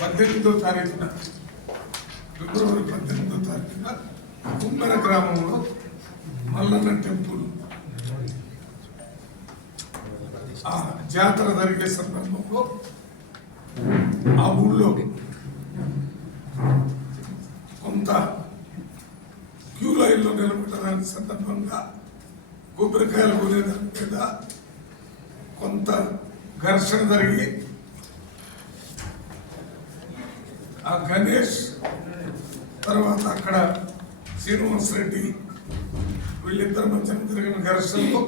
18వ తారీఖున ఫిబ్రవరి 18వ తారీఖున కుమ్మెర గ్రామంలో మల్లన్న టెంపుల్ ఆ జాతర జరిగే సందర్భంలో ఆ ఊళ్ళో కొంత క్యూ లైన్లో నిలబెట్టడానికి సందర్భంగా కొబ్బరికాయలు కొనేదాని మీద కొంత ఘర్షణ జరిగి ఆ గణేష్ తర్వాత అక్కడ శ్రీనివాస్ రెడ్డి వీళ్ళిద్దరి మధ్య జరిగిన ఘర్షణలో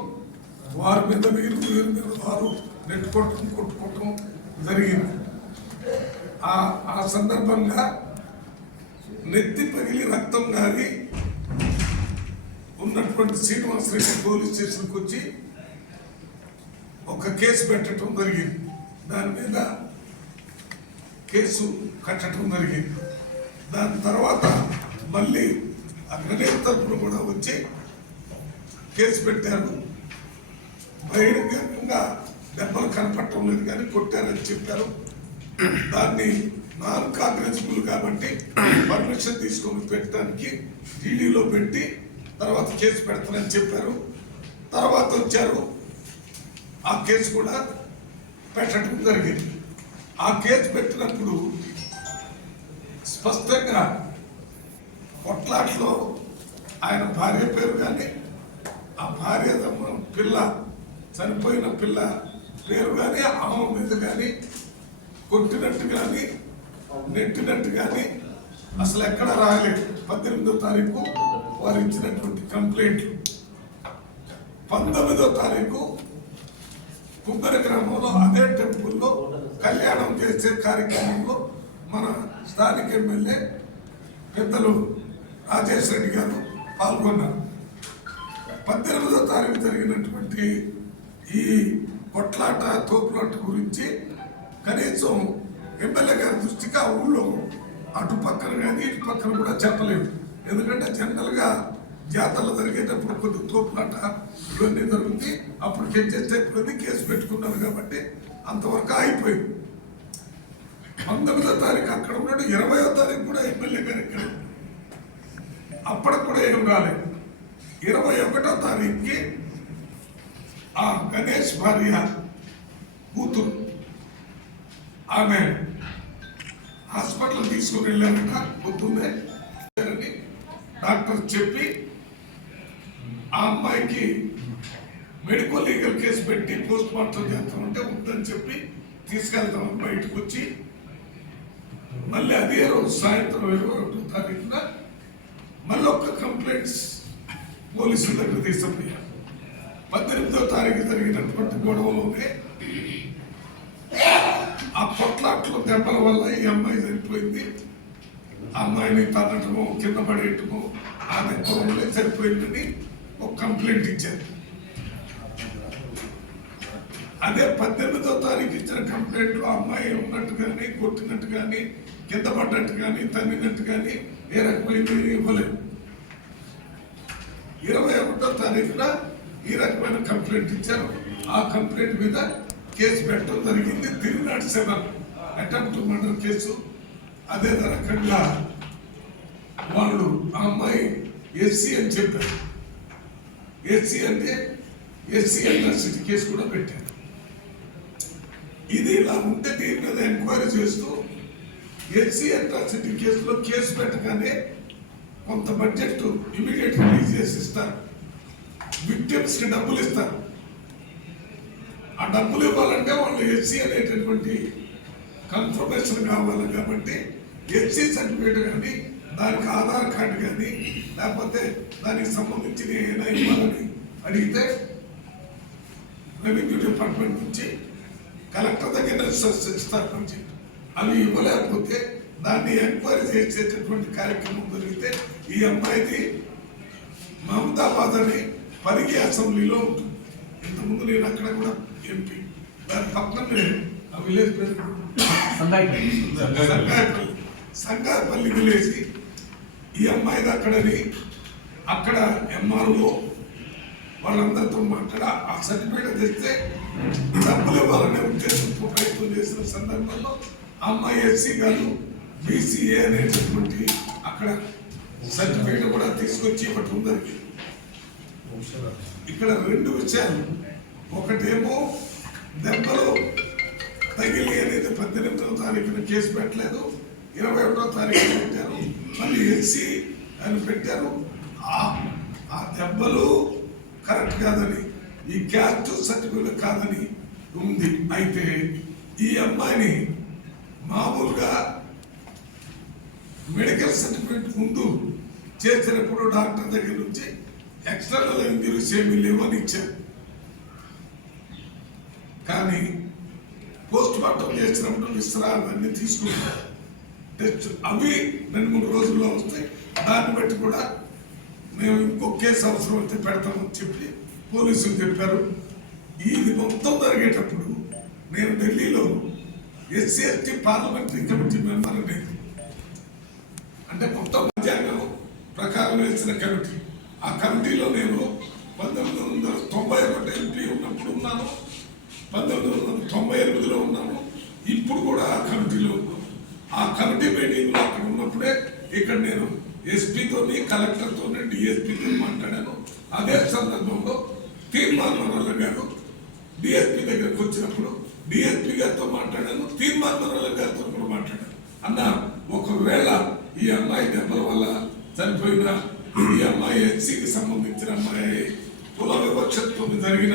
వారి మీద వీరి మీద వారు కొట్టుకోవటం జరిగింది. ఆ సందర్భంగా నెత్తి పగిలి రక్తం గారి ఉన్నటువంటి శ్రీనివాస్ రెడ్డి పోలీస్ స్టేషన్కి వచ్చి ఒక కేసు పెట్టడం జరిగింది. దాని మీద కేసు కట్టడం జరిగింది. దాని తర్వాత మళ్ళీ గణేష్ తరపున కూడా వచ్చి కేసు పెట్టారు. బహిరంగంగా దెబ్బలు కనపడటం లేదు కానీ కొట్టారని చెప్పారు. దాన్ని నాన్ కాంగ్రెసిబుల్ కాబట్టి పర్మిషన్ తీసుకొని పెట్టడానికి టీడీలో పెట్టి తర్వాత కేసు పెడతానని చెప్పారు. తర్వాత వచ్చారు, ఆ కేసు కూడా పెట్టడం జరిగింది. ఆ కేసు పెట్టినప్పుడు స్పష్టంగా కొట్లాట్లో ఆయన భార్య పేరు కానీ ఆ భార్య పిల్ల చనిపోయిన పిల్ల పేరు కానీ ఆమె మీద కానీ కొట్టినట్టు కానీ నెట్టినట్టు కానీ అసలు ఎక్కడ రాయలేదు. 18వ తారీఖు వారు ఇచ్చినటువంటి కంప్లైంట్లు 19వ తారీఖు కుమ్మర గ్రామంలో అదే టెంపుల్లో కళ్యాణం చేసే కార్యక్రమంలో మన స్థానిక ఎమ్మెల్యే పెద్దలు రాజేష్ రెడ్డి గారు పాల్గొన్నారు. 18వ తారీఖు జరిగినటువంటి ఈ కొట్లాట తోపులాట గురించి కనీసం ఎమ్మెల్యే గారి దృష్టికి ఆ ఊళ్ళో అటు పక్కన కానీ ఇటు పక్కన కూడా చెప్పలేము. ఎందుకంటే జనరల్గా జాతరలు జరిగేటప్పుడు కొద్ది తోపులాట ఇవన్నీ జరుగుతుంది. అప్పుడు చేసేటప్పుడు కేసు పెట్టుకున్నారు కాబట్టి అంతవరకు అయిపోయింది. 19వ తారీఖు అక్కడ ఉన్నాడు. 20వ తారీఖు కూడా ఎమ్మెల్యే గారు ఇక్కడ అప్పటికి కూడా ఏం రాలేదు. 21వ తారీఖుకి ఆ గణేష్ భార్య కూతురు ఆమె హాస్పిటల్ తీసుకుని వెళ్ళారట. పొద్దున్నే డాక్టర్ చెప్పి ఆ అమ్మాయికి మెడికల్ లీగల్ కేసు పెట్టి పోస్ట్ మార్టం చేస్తామంటే ఉందని చెప్పి తీసుకెళ్తామని బయటకు వచ్చి మళ్ళీ అదే రోజు సాయంత్రం 21వ తారీఖున మళ్ళీ ఒక కంప్లైంట్స్ పోలీసుల దగ్గర తీసుకుపోయారు. 18వ తారీఖు జరిగినటువంటి గొడవలోనే ఆ కొట్లాట్లో దెబ్బల వల్ల ఈ అమ్మాయి చనిపోయింది. ఆ అమ్మాయిని తనటమో కింద పడేయటమో ఆ దెబ్బల వల్లే చనిపోయిందని ఒక కంప్లైంట్ ఇచ్చారు. అదే 18వ తారీఖు ఇచ్చిన కంప్లైంట్లో అమ్మాయి ఉన్నట్టు కానీ కొట్టినట్టు కానీ కింద పడ్డట్టు కానీ తన్నినట్టు కానీ ఏ రకమైంది ఇవ్వలేదు. 21వ తారీఖున ఈ రకమైన కంప్లైంట్ ఇచ్చారు. ఆ కంప్లైంట్ మీద కేసు పెట్టడం జరిగింది. 307 అటెంప్ట్ మర్డర్ కేసు. అదే రకంగా వాళ్ళు ఆ అమ్మాయి ఎస్సీ అని చెప్పారు. ఎస్సీ అంటే ఎస్సీ అట్రాసిటీ కేసు కూడా పెట్టారు. ఇది ఇలా ఉంటే దీని మీద ఎంక్వైరీ చేస్తూ ఎస్సీ అట్రాసిటీ కేసులో కేసు పెట్టగానే కొంత బడ్జెట్ ఇమీడియట్ రిలీజ్ చేసి ఇస్తారు. విక్టిమ్స్కి డబ్బులు ఇస్తారు. ఆ డబ్బులు ఇవ్వాలంటే వాళ్ళు ఎస్సీ అనేటటువంటి కన్ఫర్మేషన్ కావాలి కాబట్టి ఎస్సీ సర్టిఫికేట్ కానీ దానికి ఆధార్ కార్డు కానీ లేకపోతే దానికి సంబంధించిన ఏదైనా ఇవ్వాలని అడిగితే రెవెన్యూ డిపార్ట్మెంట్ నుంచి కలెక్టర్ దగ్గర ఇస్తారు నుంచి అవి ఇవ్వలేకపోతే దాన్ని ఎంక్వైరీ చేసేటటువంటి కార్యక్రమం జరిగితే ఈ అమ్మాయిది మమతాబాద్ అని పరిగి అసెంబ్లీలో ఉంటుంది. ఇంతకుముందు నేను అక్కడ కూడా ఎంపీ. దాని పక్కనే ఆ విలేజ్ పేరు సంగారపల్లి విలేజ్. ఈ అమ్మాయిది అక్కడని అక్కడ ఎంఆర్ఓ వాళ్ళందరితో మాట్లాడ ఆ సర్టిఫికేట్ తెస్తే డబ్బులు ఇవ్వాలనే ఉద్దేశంతో ప్రయత్నం చేసిన సందర్భంలో అమ్మాయి ఎస్సీ కాదు బీసీఏ అనేటటువంటి అక్కడ సర్టిఫికేట్ కూడా తీసుకొచ్చి ఇవ్వటం ఉందని. ఇక్కడ రెండు విషయాలు, ఒకటేమో దెబ్బలు తగిలి అనేది 18వ తారీఖున కేసు పెట్టలేదు, 21వ తారీఖున పెట్టారు, మళ్ళీ ఎస్సీ అని పెట్టారు. ఆ దెబ్బలు కరెక్ట్ కాదని, ఈ క్యాస్ట్ సర్టిఫికేట్ కాదని ఉంది. అయితే ఈ అమ్మాయిని మామూలుగా మెడికల్ సర్టిఫికేట్ ముందు చేసినప్పుడు డాక్టర్ దగ్గర నుంచి ఎక్స్టర్నల్ ఇంజరీస్ ఏమీ లేవని ఇచ్చారు. కానీ పోస్ట్ మార్టం చేసినప్పుడు విశ్రామన్నీ తీసుకుంటారు. టెస్ట్ అవి 2-3 రోజుల్లో వస్తాయి. దాన్ని బట్టి కూడా మేము ఇంకో కేసు అవసరం అయితే పెడతామని చెప్పి పోలీసులు చెప్పారు. ఇది మొత్తం జరిగేటప్పుడు నేను ఢిల్లీలో SC ST parliamentary committee member నేను, అంటే మొత్తం రాజ్యాంగం ప్రకారం వేసిన కమిటీ. ఆ కమిటీలో నేను 1991 ఎంపీ ఉన్నప్పుడు ఉన్నాను, 1998లో ఉన్నాను, ఇప్పుడు కూడా ఆ కమిటీలో ఉన్నాను. ఆ కమిటీ మీటింగ్లో అక్కడ ఉన్నప్పుడే ఇక్కడ నేను ఎస్పీతోని కలెక్టర్తోని డిఎస్పీతో మాట్లాడాను. అదే సందర్భంలో తీర్మానవరాల గారు డిఎస్పీ దగ్గరకు వచ్చినప్పుడు డిఎస్పీ గారితో మాట్లాడాను, తీర్మానవరాల గారితో కూడా మాట్లాడాను. అన్న ఒకవేళ ఈ అమ్మాయి దెబ్బల వల్ల చనిపోయిన, ఈ అమ్మాయి ఎస్సీకి సంబంధించిన అమ్మాయి కుల వివక్షతో జరిగిన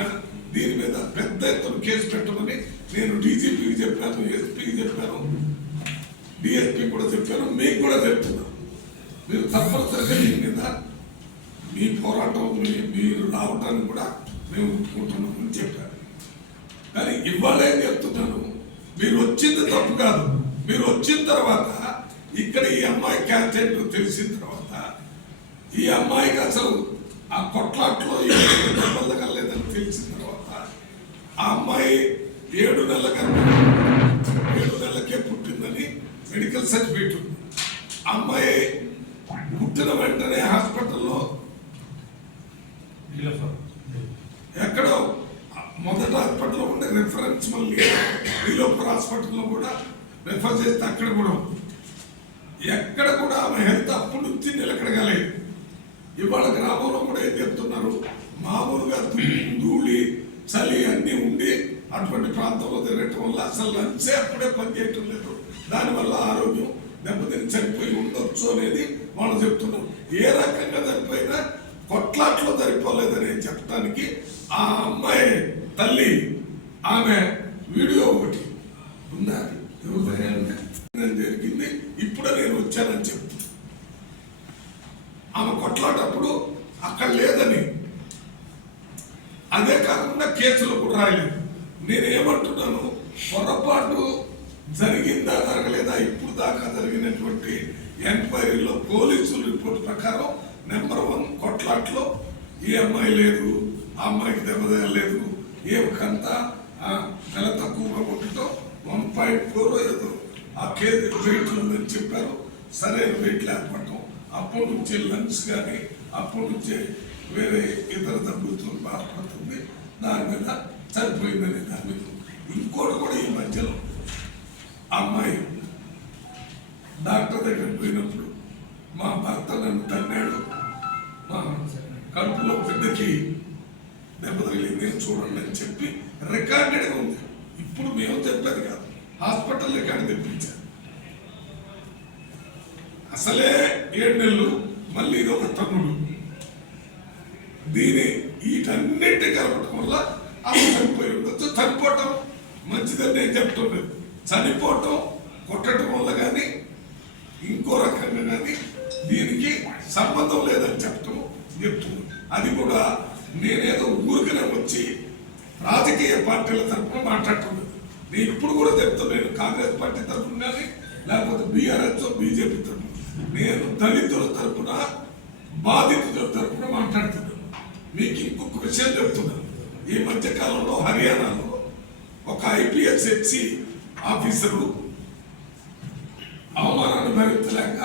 దీని మీద పెద్ద ఎత్తున కేసు పెట్టమని నేను డీజీపీకి చెప్పాను, ఎస్పీకి చెప్పాను, డిఎస్పీ కూడా చెప్పాను, మీకు కూడా చెప్తున్నాను. మీరు తప్పనిసరిగా దీని మీద మీ పోరాటం మీరు రావటానికి కూడా మేము ఒప్పుకుంటున్నామని చెప్పారు. కానీ ఇవాళ ఏం చెప్తున్నాను, మీరు వచ్చింది తప్పు కాదు. మీరు వచ్చిన తర్వాత ఇక్కడ ఈ అమ్మాయి క్యాన్సెంట్ తెలిసిన తర్వాత ఈ అమ్మాయికి అసలు ఆ కొట్లాట్లో దెబ్బలగలేదని తెలిసిన తర్వాత ఆ అమ్మాయి 7 నెలలకే పుట్టిందని మెడికల్ సర్టిఫికేట్ ఉంది. అమ్మాయి పుట్టిన వెంటనే హాస్పిటల్లో ఎక్కడో మొదటి హాస్పిటల్లో ఉండే రిఫరెన్స్ మళ్ళీ ఈలోపర్ హాస్పిటల్లో కూడా రిఫర్ చేస్తే అక్కడ కూడా ఉంది. ఎక్కడ కూడా ఆమె హెల్త్ అప్పటి నుంచి నిలకడగలేదు. ఇవాళ గ్రామంలో కూడా ఏం చెప్తున్నారు, మామూలుగా ధూళి చలి అన్నీ ఉండి అటువంటి ప్రాంతంలో తిరగటం వల్ల అసలు లంచే అప్పుడే పనిచేయటం లేదు, దానివల్ల ఆరోగ్యం దెబ్బతిని చనిపోయి ఉండొచ్చు అనేది వాళ్ళు చెప్తున్నారు. ఏ రకంగా చనిపోయినా కొట్లాట్లో సరిపోలేదని చెప్పడానికి ఆ అమ్మాయి తల్లి ఆమె వీడియో ఒకటి ఉందా జరిగింది, ఇప్పుడే నేను వచ్చానని చెప్తాను. ఆమె కొట్లాటప్పుడు అక్కడ లేదని, అదే కాకుండా కేసులు కూడా రాయలేదు. నేనేమంటున్నాను, పొరపాటు జరిగిందా జరగలేదా, ఇప్పుడు దాకా జరిగినటువంటి ఎంక్వైరీలో పోలీసుల రిపోర్ట్ ప్రకారం నెంబర్ 1 కొట్లాట్లో ఈ అమ్మాయి లేదు, ఆ అమ్మాయికి దెబ్బతగలేదు, ఏమికంతా నెల తక్కువగా కొట్టడం 1.4 ఏదో ఆ కేజీ వెయిట్ ఉందని చెప్పారు. సరైన వెయిట్ లేకపోవటం, అప్పటి నుంచి లంగ్స్ కానీ అప్పటి నుంచే వేరే ఇతర దెబ్బలతో బాధపడుతుంది, దాని మీద చనిపోయిందని దాని మీద. ఇంకోటి కూడా ఈ మధ్యలో అమ్మాయి డాక్టర్ దగ్గరికి పోయినప్పుడు మా భర్త నన్ను తన్నాడు, మా కడుపులో బిడ్డకి దెబ్బ తగిలింది చూడండి అని చెప్పి రికార్డెడ్గా ఉంది. ఇప్పుడు మేము చెప్పేది కాదు, హాస్పిటల్ రికార్డు తెప్పించారు. అసలే 7 నెలలు, మళ్ళీ ఇది ఒక తన్నుడు. దీని వీటన్నింటి కలపడం వల్ల ఆమె చనిపోయి ఉండొచ్చు. చనిపోవటం మంచిదని నేను చెప్తున్నాను. చనిపోవటం కొట్టడం వల్ల కానీ ఇంకో రకంగా కానీ దీనికి సంబంధం లేదని చెప్తున్నాను. అది కూడా నేనేదో ఊరికనే వచ్చి రాజకీయ పార్టీల తరఫున మాట్లాడుతున్నాను. నేను ఇప్పుడు కూడా చెప్తున్నాను, కాంగ్రెస్ పార్టీ తరఫున కానీ లేకపోతే బీఆర్ఎస్ బీజేపీ తరఫున, నేను దళితుల తరఫున బాధితుల తరఫున మాట్లాడుతున్నాను. మీకు ఇంకొక విషయం చెప్తున్నాను. ఈ మధ్య కాలంలో హర్యానాలో ఒక ఐపీఎస్ హెచ్సి ఆఫీసరు అవమానాన్ని భరించలేక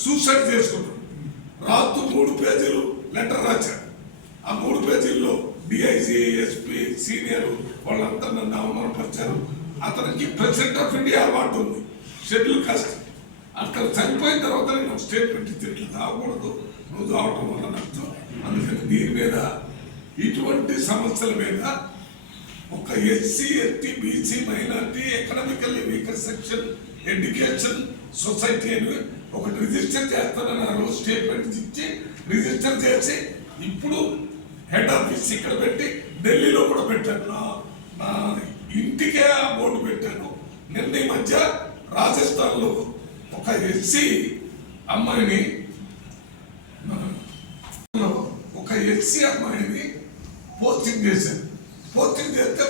సూసైడ్ చేసుకున్నాడు. రాత్రి 3 పేజీలు లెటర్ రాశారు. ఆ 3 పేజీల్లో డిఐజీ, ఎస్పీ, సీనియర్ వాళ్ళంతా నన్ను అవమానపరిచారు, అతనికి ప్రెసిడెంట్ ఆఫ్ ఇండియా అవార్డు ఉంది షెడ్యూల్ కాస్ట్. అక్కడ చనిపోయిన తర్వాత నేను స్టేట్మెంట్ ఇచ్చి ఇట్లా తాగకూడదు, నువ్వు తాగటం వల్ల నష్టం. అందుకని దీని మీద ఇటువంటి సమస్యల మీద ఒక SC ST BC minority economically weaker section education society అని ఒకటి రిజిస్టర్ చేస్తానని ఆ రోజు స్టేట్మెంట్ ఇచ్చి రిజిస్టర్ చేసి ఇప్పుడు హెడ్ ఆఫీస్ ఇక్కడ పెట్టి ఢిల్లీలో కూడా పెట్టాను. నా ఇంటికే ఆ బోర్డు పెట్టాను. నిన్న ఈ మధ్య రాజస్థాన్లో ఒక ఎస్సీ అమ్మాయిని పోస్టింగ్ చేశారు. పోస్టింగ్ చేస్తే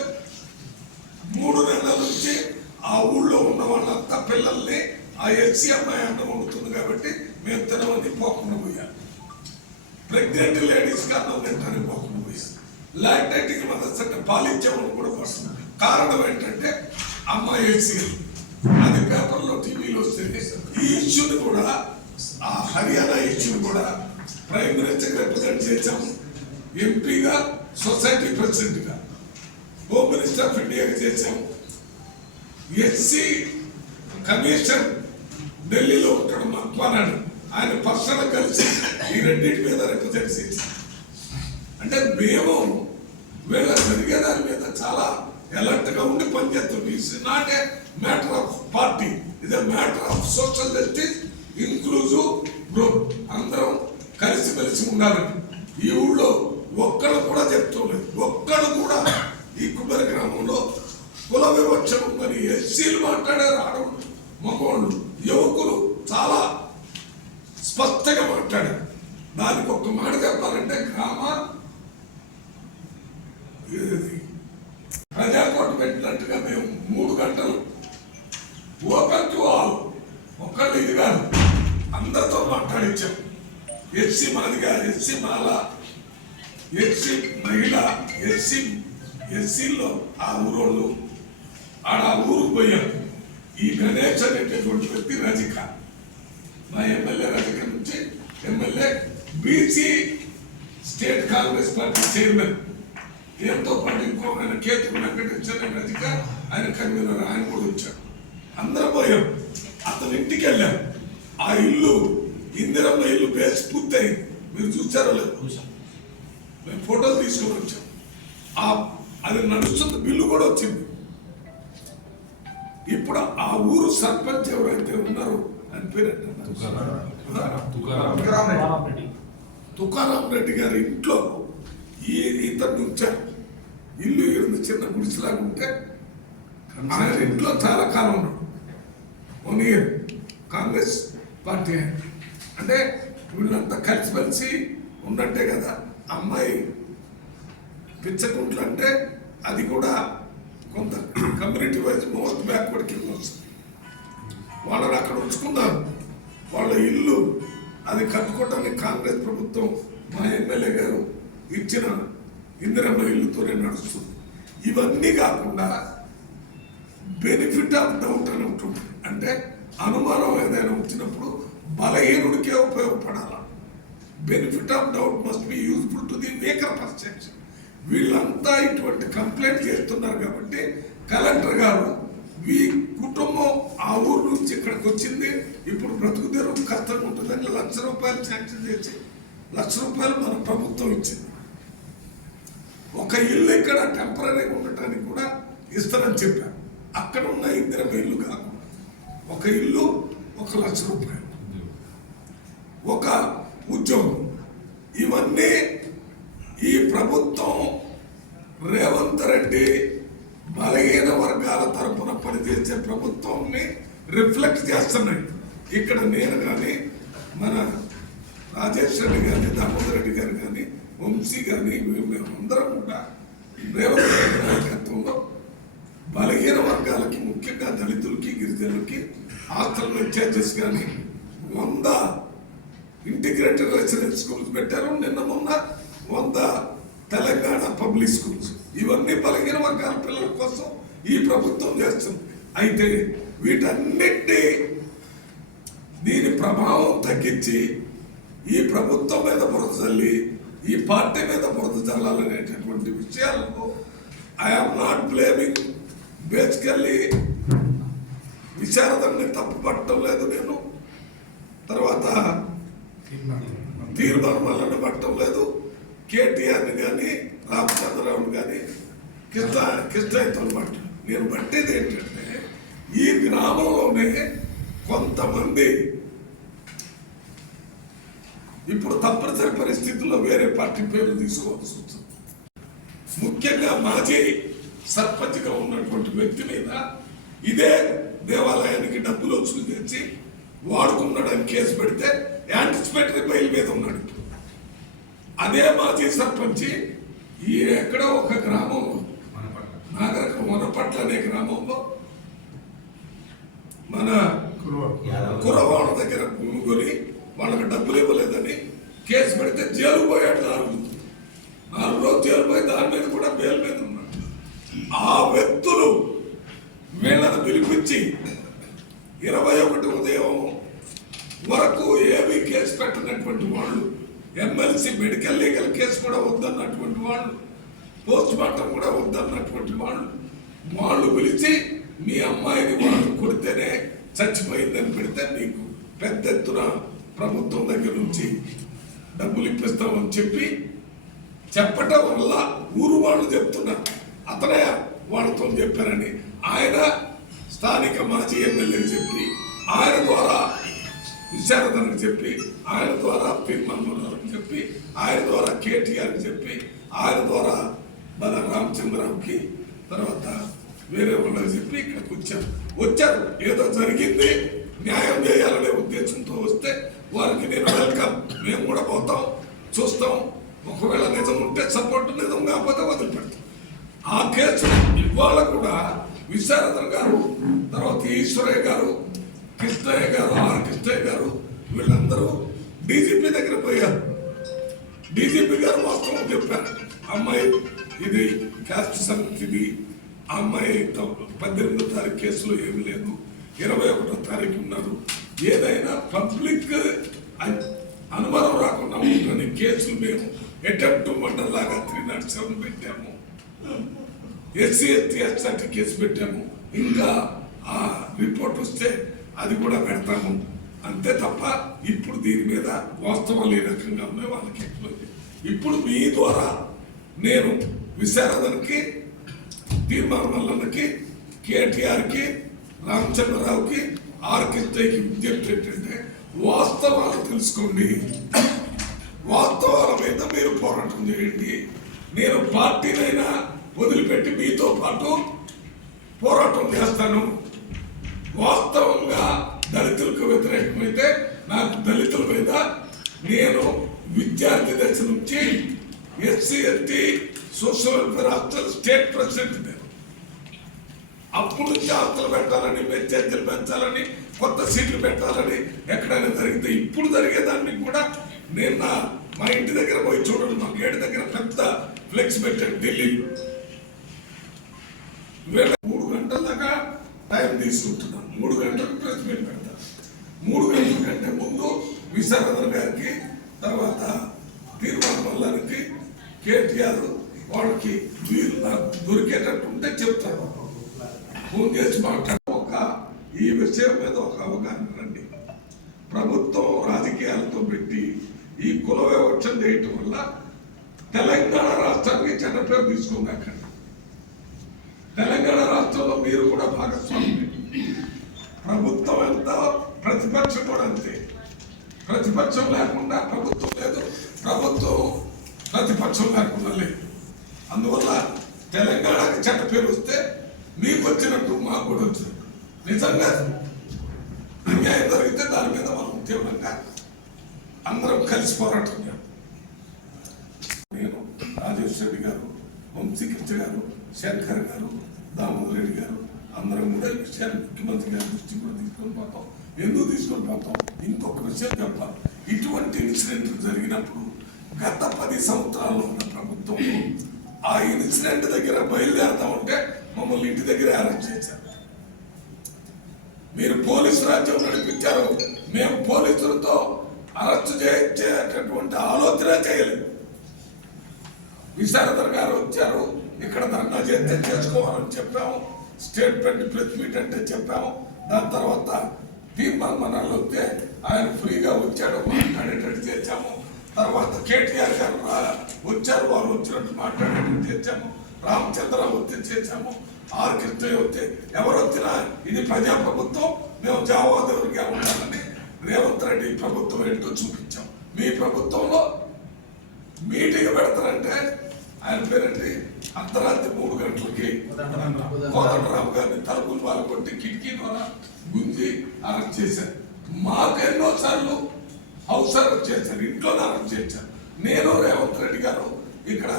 3 నెలల నుంచి ఆ ఊళ్ళో ఉన్న వాళ్ళంతా పిల్లల్ని ఆ ఎస్సీ అమ్మాయి అన్నం ఉంటుంది కాబట్టి మేము తినమని పోకుండా పోయాం. ప్రెగ్నెంట్ లేడీస్ అన్నం తింటానే పోకుండా పోయాం. లాక్టేటింగ్ మదర్స్ అంటే పాలించేవాళ్ళు కూడా వస్తుంది. కారణం ఏంటంటే అమ్మాయి ఎస్సీ. అది పేపర్లో టీవీలో వస్తుంది. ఈ ఇష్యూని కూడా ఆ హర్యానా ఇష్యూని కూడా ప్రైమ్ మినిస్టర్ రిప్రజెంట్ చేశాము. ఎంపీగా సొసైటీ ప్రెసిడెంట్గా హోమ్ మినిస్టర్ ఆఫ్ ఇండియాగా చేశాము. ఎస్సీ కమిషన్ ఢిల్లీలో ఉంటాడు మక్వానాడు, ఆయన పర్సనల్ కలిసి ఈ రెండింటి మీద రిప్రజెంట్ చేశాం. అంటే మేము వీళ్ళ జరిగే దాని మీద చాలా alert గా ఉండి పనిచేస్తుంది. It's not a matter of party, it A matter of social justice, inclusive growth. అందరం కలిసిమెలిసి ఉండాలని ఈ ఊళ్ళో ఒక్కడు కూడా చెప్తలేదు. ఒక్కడు కూడా ఈ కుమ్మరి గ్రామంలో కుల వివక్ష ఉందని ఎస్సీలు మాట్లాడారు. ఆడవాళ్ళు, మగవాళ్ళు, యువకులు చాలా స్పష్టంగా మాట్లాడారు. దానికి ఒక్క మాట చెప్పాలంటే గ్రామ ప్రజాకోట పెట్టినట్టుగా మేము 3 గంటలు ఓపెన్ టు ఆల్, ఒక్కళ్ళు ఇది కాదు అందరితో మాట్లాడించాం. ఎస్సీ మాదిగా, ఎస్సీ మాల, ఎస్సీ మహిళ, ఎస్సీలో ఆ ఊరోళ్ళు ఆడ ఊరుకు పోయాం. ఈ గణేష్ అనేటటువంటి వ్యక్తి రజిక, మా ఎమ్మెల్యే రజిక నుంచి MLA BC state Congress party chairman, ఎంతో పాటు ఇంకో ఆయన కేతు వెంకటేశ్వర రజిక, ఆయన కన్వీనర్, ఆయన కూడా వచ్చాడు. అందరం పోయాం. అతని ఇంటికి వెళ్ళాం. ఆ ఇల్లు ఇందిరమ్మ ఇల్లు బేస్ పూర్తయింది. మీరు చూసారో లేదు, మేము ఫోటోలు తీసుకొని వచ్చాం. అది నడుస్తుంది, బిల్లు కూడా వచ్చింది. ఇప్పుడు ఆ ఊరు సర్పంచ్ ఎవరైతే ఉన్నారో అని పేరు తుకారాం రెడ్డి గారి ఇంట్లో ఇతను ఉంచారు. ఇల్లు ఇరుంది, చిన్న గుడిసెలాగా ఉంటే ఆయన ఇంట్లో చాలా కాలం ఉన్నాడు. 1 year కాంగ్రెస్ పార్టీ. అంటే వీళ్ళంతా కలిసిమెలిసి ఉన్నట్టే కదా. అమ్మాయి పిచ్చకుంట్లు అంటే అది కూడా కొంత కమ్యూనిటీ వైజ్ మోస్ట్ బ్యాక్వర్డ్ కింద వస్తుంది. వాళ్ళని అక్కడ ఉంచుకున్నారు. వాళ్ళ ఇల్లు అది కట్టుకోవడానికి కాంగ్రెస్ ప్రభుత్వం మా ఎమ్మెల్యే గారు ఇచ్చిన ఇందిరమ్మ ఇల్లుతోనే నడుస్తుంది. ఇవన్నీ కాకుండా బెనిఫిట్ ఆఫ్ డౌట్ అని ఉంటుంది. అంటే అనుమానం ఏదైనా వచ్చినప్పుడు బలహీనుడికే ఉపయోగపడాలా. Benefit of doubt must be useful to the weaker perception. వీళ్ళంతా ఇటువంటి కంప్లైంట్ చేస్తున్నారు కాబట్టి కలెక్టర్ గారు ఈ కుటుంబం ఆ ఊరు నుంచి ఇక్కడికి వచ్చింది, ఇప్పుడు బ్రతుకు తెరువు కష్టంగా ఉంటుందని ₹1,00,000 శాంక్షన్ చేసి ₹1,00,000 మన ప్రభుత్వం ఇచ్చింది. ఒక ఇల్లు ఇక్కడ టెంపరీగా ఉండటానికి కూడా ఇస్తారని చెప్పారు. అక్కడ ఉన్న ఇందిరమ్మ ఇల్లు కాకుండా ఒక ఇల్లు ₹1,00,000, ఒక ఉద్యోగం. ఇవన్నీ ఈ ప్రభుత్వం రేవంత్ రెడ్డి బలహీన వర్గాల తరఫున పనిచేసే ప్రభుత్వాన్ని రిఫ్లెక్ట్ చేస్తున్నాయి. ఇక్కడ నేను కానీ, మన రాజేష్ రెడ్డి కానీ, దామోదర్ రెడ్డి గారు కానీ, వంశీ కానీ, మేమందరం కూడా రేవంత్ రెడ్డి నాయకత్వంలో బలహీన వర్గాలకి, ముఖ్యంగా దళితులకి, గిరిజనులకి హాస్టల్ చార్జెస్ కానీ 100 ఇంటిగ్రేటెడ్ రెసిడెన్షియల్ స్కూల్స్ పెట్టారు. నిన్న మొన్న 100 తెలంగాణ పబ్లిక్ స్కూల్స్. ఇవన్నీ బలహీన వర్గాల పిల్లల కోసం ఈ ప్రభుత్వం చేస్తుంది. అయితే వీటన్నిటి దీని ప్రభావం తగ్గించి ఈ ప్రభుత్వం మీద బురద చల్లి ఈ పార్టీ మీద బురద చల్లాలనేటటువంటి విషయాల్లో ఐఎమ్ నాట్ బ్లేమింగ్ బేసికల్లీ విశారదాన్ని తప్పు పట్టడం లేదు నేను. తర్వాత తీర్మానాలను పట్టడం లేదు. కేటీఆర్ని కానీ రామచంద్రరావుని కానీ కృష్ణయ్యతో పట్ట. నేను పట్టేది ఏంటంటే ఈ గ్రామంలోనే కొంతమంది ఇప్పుడు తప్పనిసరి పరిస్థితుల్లో వేరే పార్టీ పేర్లు తీసుకోవాల్సి వస్తుంది. ముఖ్యంగా మాజీ సర్పంచ్గా ఉన్నటువంటి వ్యక్తి మీద ఇదే దేవాలయానికి డబ్బులు వసూలు తెచ్చి వాడుకున్నాడని కేసు పెడితే యాంటిసిపేటరీ బెయిల్ మీద ఉన్నాడు. అదే మాజీ సర్పంచ్ ఈ ఎక్కడో ఒక గ్రామంలో వనపట్ల అనే గ్రామంలో మన కురవాళ్ళ దగ్గర భూమి కొని వాళ్ళకి డబ్బులు ఇవ్వలేదని కేసు పెడితే జైలు పోయాడు. 4 రోజులు జైలు పోయి దాని మీద కూడా బెయిల్ మీద ఉన్నాడు. ఆ వ్యక్తులు వీళ్ళని పిలిపించి 21 ఉదయం వరకు ఏమీ కేసు పెట్టినటువంటి వాళ్ళు, ఎమ్మెల్సీ మెడికల్ లీగల్ కేసు కూడా వద్దన్నటువంటి వాళ్ళు, పోస్ట్ మార్టం కూడా వద్దన్నటువంటి వాళ్ళు పిలిచి మీ అమ్మాయిని వాళ్ళు కొడితేనే చచ్చిపోయిందని పెడితే మీకు పెద్ద ఎత్తున ప్రభుత్వం దగ్గర నుంచి డబ్బులు ఇప్పిస్తామని చెప్పటం వల్ల ఊరు వాళ్ళు చెప్తున్నారు అతనే వాళ్ళతో చెప్పారని. ఆయన స్థానిక మాజీ ఎమ్మెల్యేకి చెప్పి, ఆయన ద్వారా విశారదనికి చెప్పి, ఆయన ద్వారా పిమ్మన్మోహన్కి చెప్పి, ఆయన ద్వారా కేటీఆర్కి చెప్పి, ఆయన ద్వారా మన రామచంద్రరావుకి, తర్వాత వేరే వాళ్ళకి చెప్పి ఇక్కడికి వచ్చారు. ఏదో జరిగింది, న్యాయం చేయాలనే ఉద్దేశంతో వస్తే వారికి నేను వెల్కమ్, మేము కూడా పోతాం, చూస్తాం. ఒకవేళ నిజం ఉంటే సపోర్ట్, నిజం కాకపోతే వదిలిపెడతాం. ఆ కేసు ఇవాళ కూడా విశారదన్ గారు, తర్వాత ఈశ్వరయ్య గారు, కృష్ణయ్య గారు, ఆర్ కృష్ణయ్య గారు వీళ్ళందరూ డీజీపీ దగ్గర పోయారు. డీజీపీ గారు వాస్తవం చెప్పారు, అమ్మాయి ఇది క్యాస్ట్ సమితిది, అమ్మాయి 18వ తారీఖు కేసులో ఏమి లేదు, 21వ తారీఖు ఉన్నారు. ఏదైనా పబ్లిక్ అనుమానం రాకుండా ఉంటుందని కేసులు మేము అటెంప్ట్ మర్డర్ లాగా 307 పెట్టాము, ఎస్సీ ఎస్టీ కేసు పెట్టాము. ఇంకా ఆ రిపోర్ట్ వస్తే అది కూడా పెడతాము. అంతే తప్ప ఇప్పుడు దీని మీద వాస్తవాలు ఏ రకంగా ఉన్నాయి వాళ్ళకి ఎక్కువ. ఇప్పుడు మీ ద్వారా నేను విశారదన్కి, తీర్మానమల్లకి, కేటీఆర్కి, రామచంద్రరావుకి, ఆర్ కృష్ణయ్యకి విజ్ఞప్తి ఏంటంటే వాస్తవాలు తెలుసుకోండి, వాస్తవాల మీద మీరు పోరాటం చేయండి. నేను పార్టీనైనా వదిలిపెట్టి మీతో పాటు పోరాటం చేస్తాను. వాస్తవంగా దళితులకు వ్యతిరేకమైతే నాకు దళితుల మీద, నేను విద్యార్థి దశ నుంచి SC ST social welfare hostel state president నేను. అప్పుడు నుంచి హాస్టల్ పెట్టాలని, ఛార్జీలు పెంచాలని, కొత్త సీట్లు పెట్టాలని ఎక్కడైనా జరిగితే ఇప్పుడు జరిగేదాన్ని కూడా నేను మా ఇంటి దగ్గర పోయి చూడండి, మా గేట్ దగ్గర పెద్ద ఫ్లెక్స్ పెట్టాను ఢిల్లీలో. 3 గంటల దాకా టైం తీసుకుంటున్నాను. 3 గంటలకు ప్రెస్ మీట్ పెడతాను. 3 గంటల కంటే ముందు విశారదన్ గారికి, తర్వాత తీర్మానమల్లానికి, కేటీఆర్ వాళ్ళకి వీళ్ళు నాకు దొరికేటట్టు ఉంటే చెప్తాను, ఫోన్ చేసి మాట్లాడ. ఈ విషయం మీద ఒక అవగాహన రండి. ప్రభుత్వం రాజకీయాలతో పెట్టి ఈ కుల వివక్ష చేయటం వల్ల తెలంగాణ రాష్ట్రానికి చెడ్డ పేరు తీసుకున్నాకండి. తెలంగాణ రాష్ట్రంలో మీరు కూడా భాగస్వామి. ప్రభుత్వం ఎంత, ప్రతిపక్షం కూడా అంతే. ప్రతిపక్షం లేకుండా ప్రభుత్వం లేదు, ప్రభుత్వం ప్రతిపక్షం లేకుండా లేదు. అందువల్ల తెలంగాణకి చెడ్డ పేరు వస్తే మీకు వచ్చినట్టు మాకు కూడా వచ్చినట్టు. నిజంగా అన్యాయం జరిగితే దాని మీద మనం తీవ్రంగా అందరం కలిసి పోరాటం చేయాలి. నేను, రాజేష్ రెడ్డి గారు, వంశీకృష్ణ గారు, శంకర్ గారు, దామోదర్ రెడ్డి గారు అందరం కూడా ఈ విషయాన్ని ముఖ్యమంత్రి గారి దృష్టికి కూడా తీసుకొని పోతాం. ఎందుకు తీసుకొని పోతాం? ఇంకొక విషయం చెప్పాలి. ఇటువంటి ఇన్సిడెంట్లు జరిగినప్పుడు గత 10 సంవత్సరాల్లో ఉన్న ప్రభుత్వం ఆ ఇన్సిడెంట్ దగ్గర బయలుదేరతామంటే మమ్మల్ని ఇంటి దగ్గర అరెస్ట్ చేశారు. మీరు పోలీసు రాజ్యం నడిపించారు, మేము పోలీసులతో అరెస్ట్ చేసేటటువంటి ఆలోచన చేయలేదు. విశారదన్ గారు వచ్చారు, ఇక్కడ ధర్నా చేస్తే చేసుకోవాలని చెప్పాము. స్టేట్మెంట్ ప్రెస్ మీట్ అంటే చెప్పాము. దాని తర్వాత తీర్మానం వస్తే ఆయన ఫ్రీగా వచ్చాడు, మాట్లాడేటట్టు చేశాము. తర్వాత కేటీఆర్ గారు వచ్చారు, వారు వచ్చినట్టు మాట్లాడేటట్టు చేశాము. రామచంద్ర వస్తే చేశాము, ఆర్ కృష్ణ వస్తే ఎవరు వచ్చినా ఇది ప్రజాప్రభుత్వం, మేము జవాబుదారీగా ఉండాలని రేవంత్ రెడ్డి ప్రభుత్వం ఏంటో చూపించాం. మీ ప్రభుత్వంలో మీటింగ్ పెడతారంటే ఆయన పేరండి అర్ధరాత్రి 3 గంటలకి కోదండరామ్ గారిని తలుపులు పాల్గొట్టి కిటికీ ద్వారా గుంజి అరెస్ట్ చేశారు. మాకు ఎన్నోసార్లు హౌస్ అరెస్ట్ చేశారు, ఇంట్లోనే అరెస్ట్ చేశారు. నేను రేవంత్ రెడ్డి గారు ఇక్కడ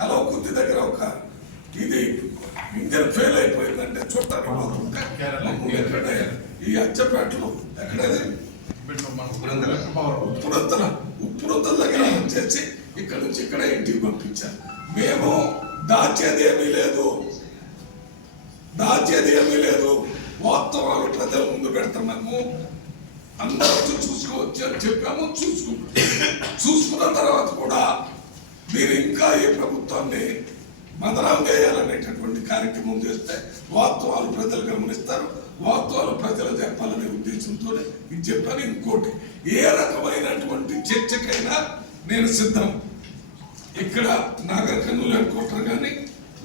కలవకుర్తి దగ్గర ఒక ఇది ఇంజన్ ఫెయిల్ అయిపోయిందంటే చూడటానికి ఎక్కడ ఈ అచ్చపేటలో ఎక్కడైనా ఉప్పురంతల దగ్గర చేసి ఇక్కడ నుంచి ఇక్కడ ఇంటికి పంపించారు. మేము దాచేది ఏమీ లేదు, వాస్తవాలు ప్రజల ముందు పెడతాము. అందరూ చూసుకోవచ్చు అని చెప్పాము. చూసుకున్న తర్వాత కూడా మీరు ఇంకా ఈ ప్రభుత్వాన్ని మదనం చేయాలనేటటువంటి కార్యక్రమం చేస్తే వాస్తవాలు ప్రజలు గమనిస్తారు, వాస్తవాలు ప్రజలు చెప్పాలనే ఉద్దేశంతో ఇది చెప్పాను. ఇంకోటి, ఏ రకమైనటువంటి చర్చకైనా నేను సిద్ధం. ఇక్కడ నాగర్ కర్నూలు హెడ్ క్వార్టర్ కానీ,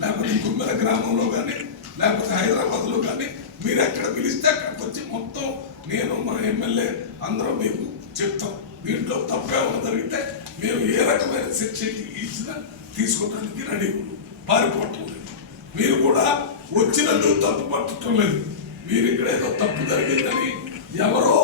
లేకపోతే కుమ్మెర గ్రామంలో కానీ, లేకపోతే హైదరాబాద్లో కానీ మీరు ఎక్కడ పిలిస్తే అక్కడికి వచ్చి మొత్తం నేను మన ఎమ్మెల్యే అందరం మీకు చెప్తాం. దీంట్లో తప్పేమో జరిగితే మేము ఏ రకమైన శిక్ష ఇచ్చినా తీసుకోవడానికి రెడీ పారిపోవటం లేదు. మీరు కూడా వచ్చినందుకు తప్పు పట్టడం లేదు. మీరు ఇక్కడ ఏదో తప్పు జరిగిందని ఎవరో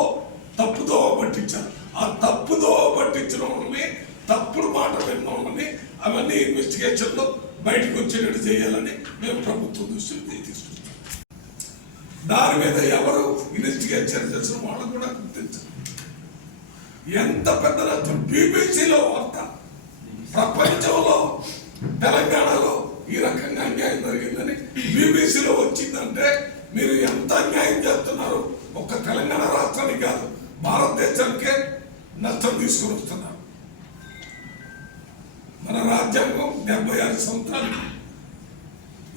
తప్పుదోవ పట్టించారు. ఆ తప్పుదోవ పట్టించిన వాళ్ళని, తప్పుడు మాట విన్న వాళ్ళని అవన్నీ ఇన్వెస్టిగేషన్ లో బయటకు వచ్చేటట్టు చేయాలని మేము ప్రభుత్వం దృష్టికి తీసుకుంటాం. దాని మీద ఎవరు ఇన్వెస్టిగేషన్ చేసిన వాళ్ళు కూడా గుర్తించారు. ఎంత పెద్ద నష్టం బీబీసీలో వార్త, ప్రపంచంలో తెలంగాణలో ఈ రకంగా అన్యాయం జరిగిందని బీబీసీలో వచ్చిందంటే మీరు ఎంత అన్యాయం చేస్తున్నారు. ఒక్క తెలంగాణ రాష్ట్రానికి కాదు, భారతదేశానికే నష్టం తీసుకుని వస్తున్నారు. మన రాజ్యాంగం 76 సంవత్సరాలు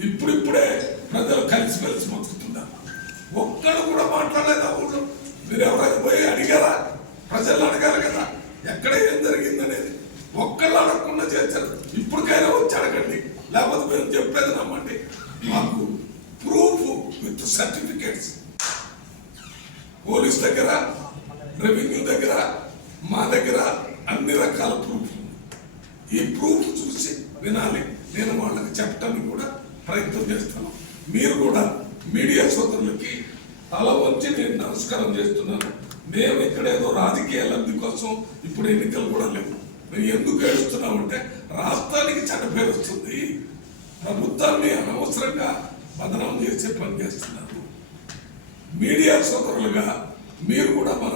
ఇప్పుడిప్పుడే ప్రజలు కలిసిమెలిసి బతుకుతున్నారు. ఒక్కడు కూడా మాట్లాడలేదు. ఆ ఊళ్ళో మీరు ఎవరైనా పోయి అడిగారా? ప్రజలు అడగాలి కదా ఎక్కడ ఏం జరిగిందనేది. ఒక్కళ్ళు అడగకుండా చేశారు. ఇప్పటికైనా వచ్చి అడగండి, లేకపోతే మేము చెప్పేది నమ్మండి. మాకు ప్రూఫ్ విత్ సర్టిఫికేట్స్ పోలీస్ దగ్గర, రెవెన్యూ దగ్గర, మా దగ్గర అన్ని రకాల ప్రూఫ్. ఈ ప్రూఫ్ చూసి వినాలి. నేను వాళ్ళకి చెప్పడానికి కూడా ప్రయత్నం చేస్తాను. మీరు కూడా మీడియా సోదరులకి తల వంచి నేను నమస్కారం చేస్తున్నాను. మేము ఇక్కడ ఏదో రాజకీయ లబ్ధి కోసం ఇప్పుడు ఎన్నికలు కూడా లేవు. మేము ఎందుకు ఏడుస్తున్నామంటే రాష్ట్రానికి చెడ్డ పేరు వస్తుంది, ప్రభుత్వాన్ని అనవసరంగా బదనాం చేసే పని చేస్తున్నారు. మీడియా సోదరులుగా మీరు కూడా మన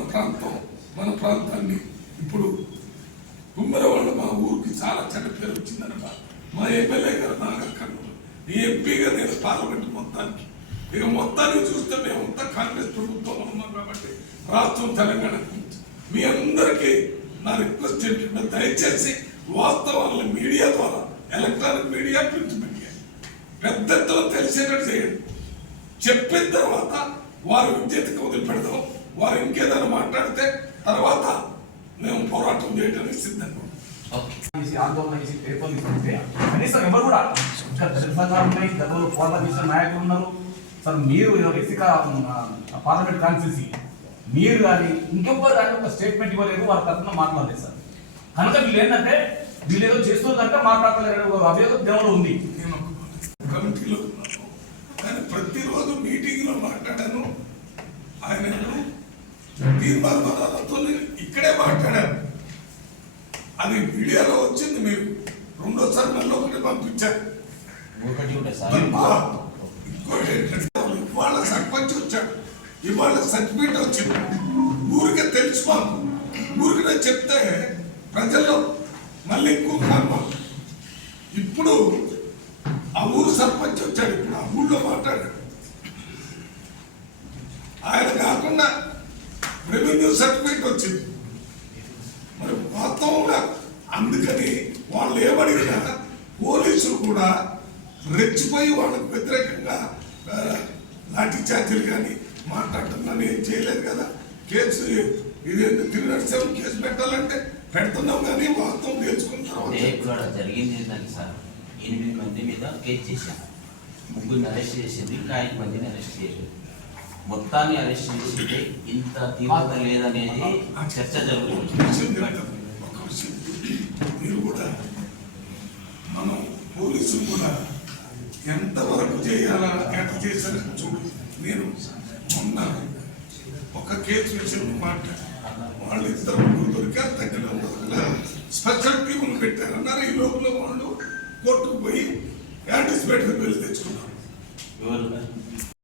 ప్రాంతాన్ని ఇప్పుడు కుమ్మర వాళ్ళు మా ఊరికి చాలా చెడ్డ పేరు వచ్చిందనమాట. మా ఎమ్మెల్యే గారు నాగర్ కర్నూలు, ఈ ఎంపీగా నేను పార్లమెంట్ మొత్తానికి, ఇక మొత్తాన్ని చూస్తే మేమంతా కాంగ్రెస్ ప్రభుత్వంలో ఉన్నాం కాబట్టి రాష్ట్రం తెలంగాణ గురించి మీ అందరికీ నా రిక్వెస్ట్ ఏంటంటే దయచేసి వాస్తవాలను మీడియా ద్వారా, ఎలక్ట్రానిక్ మీడియా, ప్రింట్ మీడియా పెద్ద ఎత్తున తెలిసేటట్టు చేయండి. చెప్పిన తర్వాత వారి విద్యతకు వదిలిపెడతాం. వారు ఇంకేదైనా మాట్లాడితే తర్వాత మేము పోరాటం చేయడానికి సిద్ధంగా కనీసం ఎవరు కూడా ఉన్నాయి, గతంలో పోరాటం చేసిన నాయకులు ఉన్నారు. సార్ మీరు పార్లమెంట్ కాన్స్టిట్యూన్సీ మీరు కానీ ఇంకొకరు కానీ ఒక స్టేట్మెంట్ ఇవ్వలేదు, వాళ్ళ తరఫున మాట్లాడలేదు సార్. కనుక వీళ్ళు ఏంటంటే వీళ్ళు ఏదో చేస్తుందంటే మాట్లాడలేదు అభియోగం దేవుడు ఉంది. కమిటీలో కానీ ప్రతిరోజు మీటింగ్ లో మాట్లాడాను. ఆయన తీర్మానాలతో ఇక్కడే మాట్లాడాను. అది మీడియాలో వచ్చింది. మీరు రెండోసారి మళ్ళీ ఒకటి పంపించారు. ఇంకోటి ఏంటంటే ఇవాళ సర్పంచ్ వచ్చాడు, ఇవాళ సర్టిఫికేట్ వచ్చింది. ఊరికే తెలుసు మాకు. ఊరికే చెప్తే ప్రజల్లో మళ్ళీ ఎక్కువ కారణం. ఇప్పుడు ఆ ఊరు సర్పంచ్ వచ్చాడు, ఇప్పుడు ఆ ఊళ్ళో మాట్లాడాడు. ఆయన కాకుండా రెవెన్యూ సర్టిఫికేట్ వచ్చింది. మరి వాస్తవంగా అందుకని వాళ్ళు ఏమడిగినా పోలీసులు కూడా రెచ్చిపోయి వాళ్ళకు వ్యతిరేకంగా లాఠీ చార్జీలు కానీ మాట్లాడుతున్నాను ఏం చేయలేదు కదా. కేసు ఇదేంటి 307 కేసు పెట్టాలంటే పెడుతున్నాం కానీ వాస్తవం తెలుసుకుంటాం. ఇక్కడ జరిగింది ఏంటంటే సార్ 8 మంది మీద కేసు చేశాను, 3 అరెస్ట్ చేసింది, ఇంకా 5 మందిని అరెస్ట్ చేసింది. మొత్తాన్ని అరెస్ట్ చేసింది ఇంత తీవ్రత లేదనేది చర్చ జరుగుతుంది. ఒక విషయం మీరు కూడా మనం పోలీసులు కూడా ఎంతవరకు చేయాలా ఎంత చేశారని చూడు. నేను మొన్న ఒక కేసు విషయం మాట్లాడాను, వాళ్ళు 2 ముగ్గురు దొరికారు, తగ్గిన స్పెషల్ టీములు పెట్టారన్నారు. ఈ లోపల వాళ్ళు కోర్టుకు పోయి యాంటిసిపేటరీ బిల్లు తెచ్చుకున్నారు. ఎవరు